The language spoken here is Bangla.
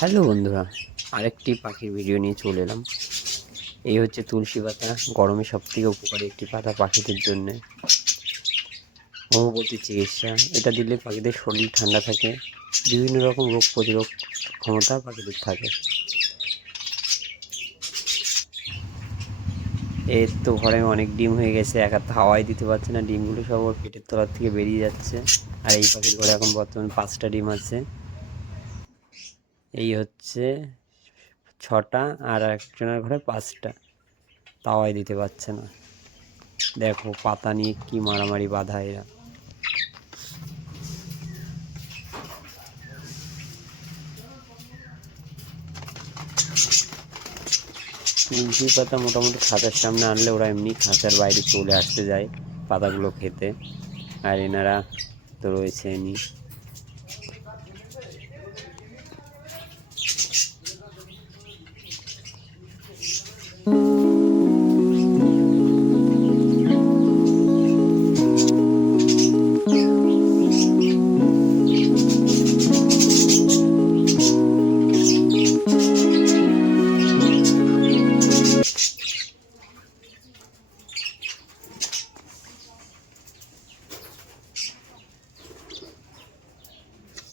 হ্যালো বন্ধুরা, আরেকটি পাখির ভিডিও নিয়ে চলে এলাম। এই হচ্ছে তুলসী পাতা। গরমে সবথেকে উপকারী একটি পাতা পাখিদের জন্যে। হোমিওপ্যাথি চিকিৎসা। এটা দিলে পাখিদের শরীর ঠান্ডা থাকে, বিভিন্ন রকম রোগ প্রতিরোধ ক্ষমতা পাখিদের থাকে। এর তো ঘরে অনেক ডিম হয়ে গেছে, এক হাত হাওয়াই দিতে পারছে না, ডিমগুলো সব ওর পেটের তলার থেকে বেরিয়ে যাচ্ছে। আর এই পাখির ঘরে এখন বর্তমানে 5টা ডিম আছে। এই হচ্ছে 6টা, আর একজনের ঘরে 5টা, তাওয়াই দিতে পারছে না। দেখো পাতা নিয়ে কি মারামারি বাঁধা এরা। তুলসী পাতা মোটামুটি খাঁচার সামনে আনলে ওরা এমনি খাঁচার বাইরে চলে আসতে যায় পাতাগুলো খেতে। আর এনারা তো রয়েছে এমনি